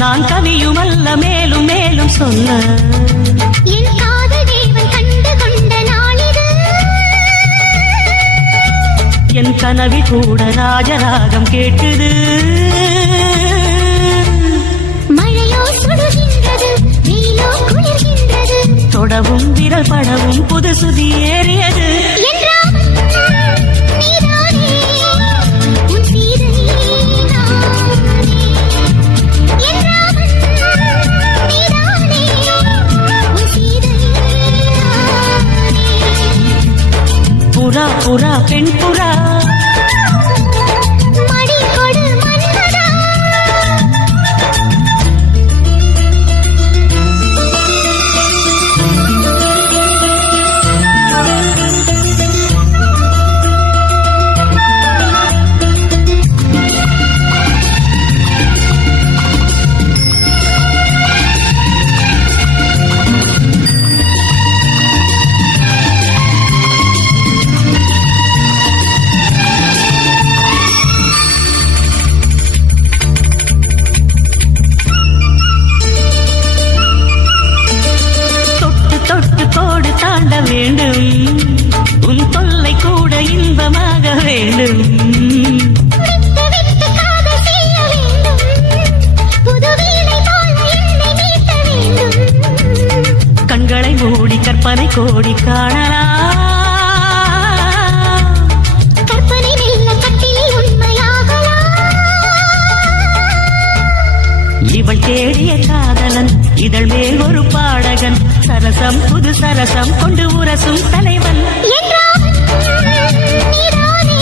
நான் கவியுமல்ல மேலும் மேலும் சொல்ல என் காதல் தேவன் கண்டு கொண்ட நாளிது என் கனவில் கூட ராஜராகம் கேட்குது மழையோ சுடுகின்றது வெயிலோ குளிர்கின்றது தொடவும் விரல் படவும் புது சுதி ஏறியது புறா புறா பெண் புறா மடி கொடு மன்னரா கோடு தாண்ட வேண்டும் உன் தொல்லை கூட இன்பமாக வேண்டும் கண்களை மூடி கற்பனை கோடி காணலாம் கற்பனை மெல்ல கட்டிலில் உண்மையாகலாம் இவள் தேடிய காதலன் இதழ் மேல் ஒரு பாடகன் சரசம் புது சரசம் கொண்டு உரசும் தலைவன் என்றால் நீதானே